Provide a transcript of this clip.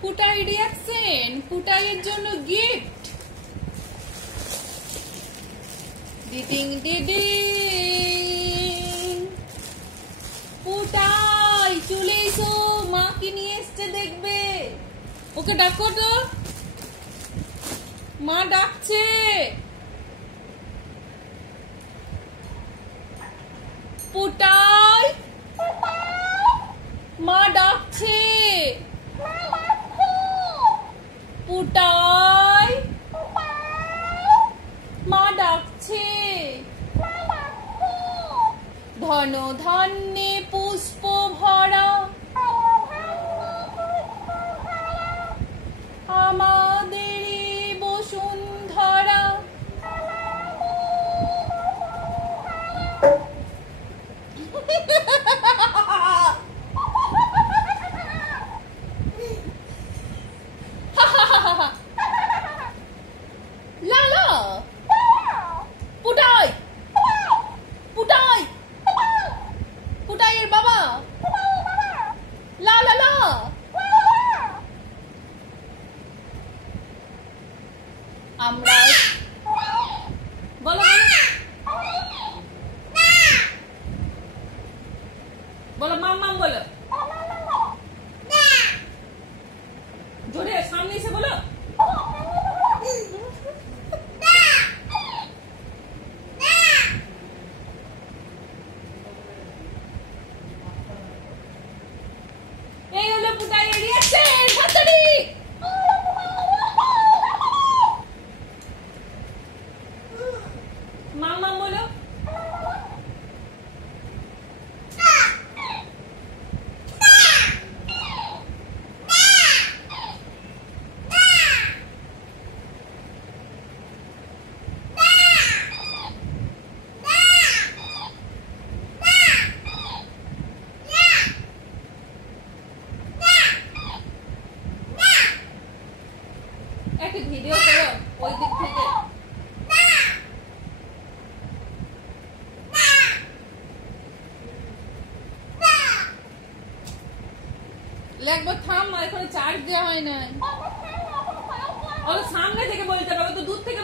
পুটাই reaction, পুটাইয়ের জন্য gift. ডিডিং ডিডিং। পুটাই চলে এসো, মা কি নিয়ে এসছে দেখবে। ওকে ডাকো তো, মা ডাকছে। পুটাই মা ডাকছে। পুটাই মা ডাকছে। ধন ধান্যে পুষ্প ভরা আমাদের বসুন্ধরা। লালা পুটাই, পুটাই, পুটাইয়ের বাবা লা লা লা। আমরা বলো বলো মাম্মাম বলো, জোরে সামনে এসে বলো। এই হলো পুটাই রিঅ্যাকশন। হাততালি। মাম্মাম বলো। একটা ভিডিও করো ওই দিক থেকে। একবার থাম, এখনো চার্জ দেওয়া হয় না। ওর সামনে থেকে বলতে হবে, তো দূর থেকে